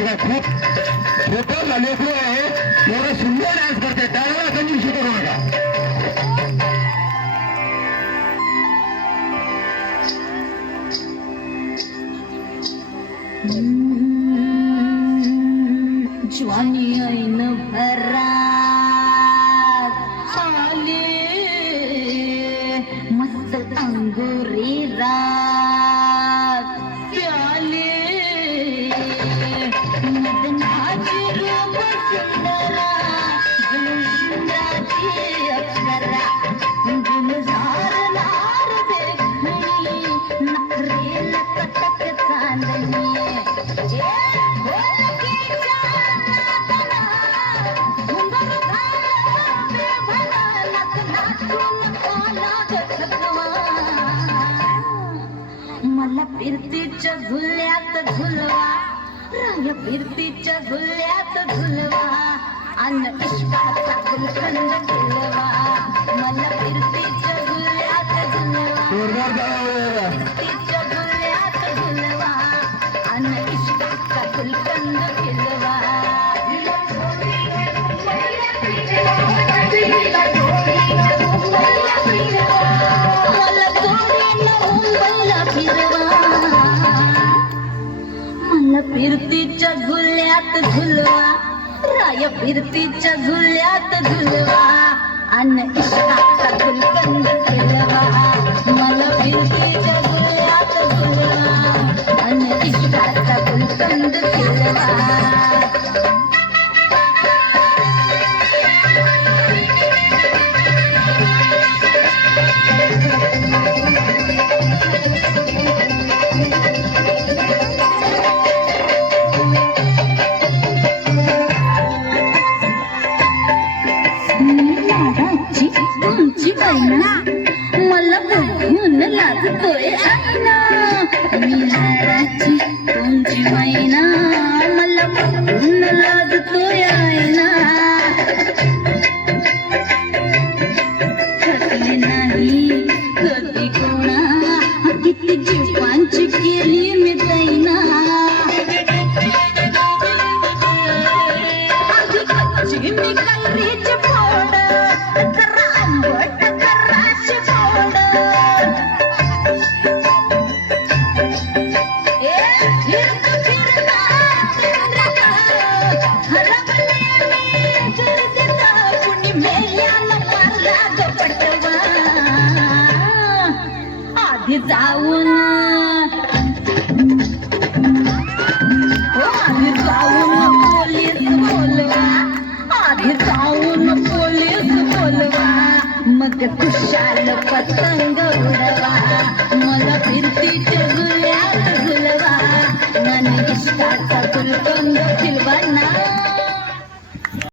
मुलगा खूप छोटा लेकरू आहे, एवढं सुंदर डान्स करते, त्याला कमी विषय करू नका. ज्वानी ऐन भरा आले मस्त अंगुरी रात प्याले मदनाची रूप सुंदरा गुलजाची अक्षरा गुलजार नार देखणी नखरेल कटक चांदणी मला फिरतीच्या झुल्यात झुलवा राय फिरतीच्या झुल्यात झुलवा अन इश्काचा गुलखंड फिरवा मला फिरतीच्या झुल्यात झुलवा फिरतीच्या झुल्यात झुलवा अन इश्काचा गुलखंड फिरवा फिरतीच्या झुल्यात झुलवा राय फिरतीच्या झुल्यात झुलवा अन इश्काचा गुलकंद फिरवा मला फिरतीच्या झुल्यात झुलवा अन इश्काचा गुलकंद फिरवा तुमची बहिणा मला बघून लाजतोय आईना मी लाडाची तुमची बहिणा मला बघून लाजतोय आईना हसली नाही कधी कोणा किती जीवांची केली मी दैना आधी कच्ची मी कलरीची फोड जरा आंबट कराची फोड फिरता हरवले मी जरदिता कुणी मेल्याला मारला ग पटवा आधी जाऊन आधी जाऊन पोलीस बोलवा आधी जाऊन पोलीस बोलवा मग खुशाल पतंग उडवा